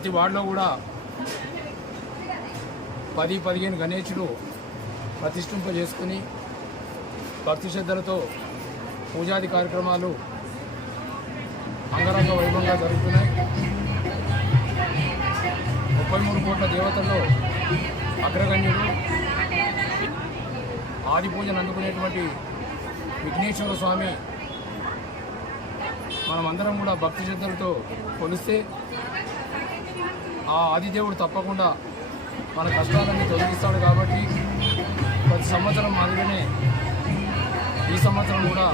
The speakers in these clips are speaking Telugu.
ప్రతి వార్డులో కూడా 10-15 గణేశులు ప్రతిష్ఠింపజేసుకుని భక్తి శ్రద్ధలతో పూజాది కార్యక్రమాలు అంగరంగ వైభవంగా జరుగుతున్నాయి. 33 కోట్ల దేవతల్లో అగ్రగణ్యుడు, ఆది పూజను అందుకునేటువంటి విఘ్నేశ్వర స్వామి మనమందరం కూడా భక్తి శ్రద్ధలతో కొలిస్తే ఆ ఆదిదేవుడు తప్పకుండా మన కష్టాలన్నీ తొలగిస్తాడు. కాబట్టి ప్రతి సంవత్సరం మాదిరిగానే ఈ సంవత్సరం కూడా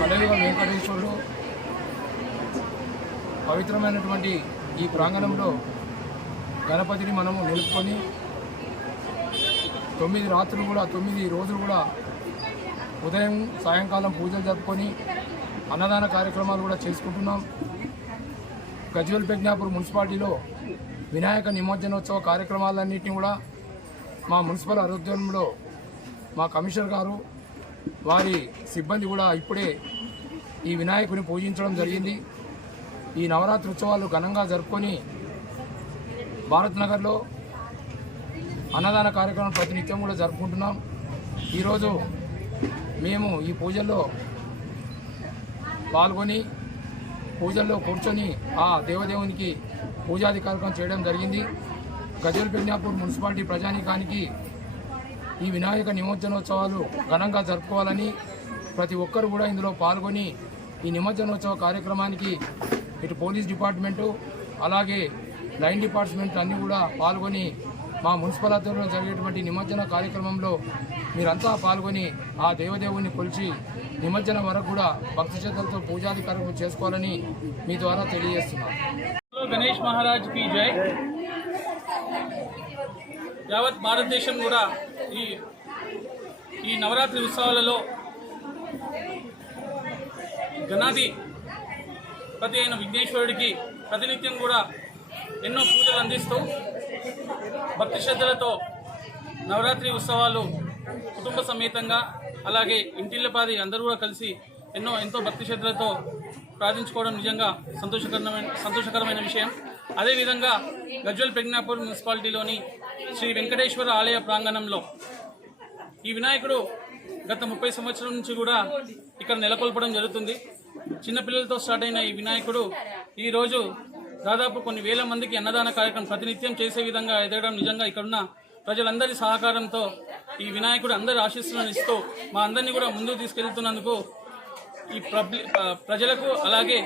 కలియుగ వెంకటేశ్వరుడు పవిత్రమైనటువంటి ఈ ప్రాంగణంలో గణపతిని మనము నిలుపుకొని 9 రాత్రులు కూడా 9 రోజులు కూడా ఉదయం సాయంకాలం పూజలు జరుపుకొని అన్నదాన కార్యక్రమాలు కూడా చేసుకుంటున్నాం. గజ్వేల్ ప్రజ్ఞాపూర్ మున్సిపాలిటీలో వినాయక నిమజ్జనోత్సవ కార్యక్రమాలన్నింటినీ కూడా మా మున్సిపల్ ఆధ్వర్యంలో మా కమిషనర్ గారు వారి సిబ్బంది కూడా ఇప్పుడే ఈ వినాయకుని పూజించడం జరిగింది. ఈ నవరాత్రి ఉత్సవాలు ఘనంగా జరుపుకొని భారత్ నగర్లో అన్నదాన కార్యక్రమం ప్రతినిత్యం కూడా జరుపుకుంటున్నాం. ఈరోజు మేము ఈ పూజల్లో పాల్గొని పూజల్లో కూర్చొని ఆ దేవదేవునికి పూజాది కార్యక్రమం చేయడం జరిగింది. గజ్వేల్ ప్రజ్ఞాపూర్ మున్సిపాలిటీ ప్రజానీకానికి ఈ వినాయక నిమజ్జనోత్సవాలు ఘనంగా జరుపుకోవాలని ప్రతి ఒక్కరు కూడా ఇందులో పాల్గొని ఈ నిమజ్జనోత్సవ కార్యక్రమానికి ఇటు పోలీస్ డిపార్ట్మెంటు అలాగే లైన్ డిపార్ట్మెంట్ అన్నీ కూడా పాల్గొని మా మున్సిపల్ ఆధ్వర్యంలో జరిగేటువంటి నిమజ్జన కార్యక్రమంలో మీరంతా పాల్గొని ఆ దేవదేవుని కొలిచి నిమజ్జనం వరకు కూడా భక్తి శ్రద్ధలతో పూజాది కార్యక్రమం చేసుకోవాలని మీ ద్వారా తెలియజేస్తున్నాం. గణేష్ మహారాజ్ కి జై. యావత్ భారతదేశం కూడా ఈ నవరాత్రి ఉత్సవాలలో గణాధిపతి అయిన విఘ్నేశ్వరుడికి ప్రతినిత్యం కూడా ఎన్నో పూజలు అందిస్తూ భక్తి శ్రద్ధలతో నవరాత్రి ఉత్సవాలు కుటుంబ సమేతంగా అలాగే ఇంటిల్లపాది అందరూ కూడా కలిసి ఎంతో భక్తి శ్రద్ధలతో ప్రార్థించుకోవడం నిజంగా సంతోషకరమైన విషయం. అదేవిధంగా గజ్వేల్ ప్రజ్ఞాపూర్ మున్సిపాలిటీలోని శ్రీ వెంకటేశ్వర ఆలయ ప్రాంగణంలో ఈ వినాయకుడు గత 30 సంవత్సరాల నుంచి కూడా ఇక్కడ నెలకొల్పడం జరుగుతుంది. చిన్నపిల్లలతో స్టార్ట్ అయిన ఈ వినాయకుడు ఈరోజు దాదాపు కొన్ని వేల మందికి అన్నదాన కార్యక్రమం ప్రతినిత్యం చేసే విధంగా ఎదగడం నిజంగా ఇక్కడున్న ప్రజలందరి సహకారంతో ఈ వినాయకుడు అందరి ఆశీస్సులను ఇస్తూ మా అందరినీ కూడా ముందుకు తీసుకెళ్తున్నందుకు ఈ ప్రజలకు అలాగే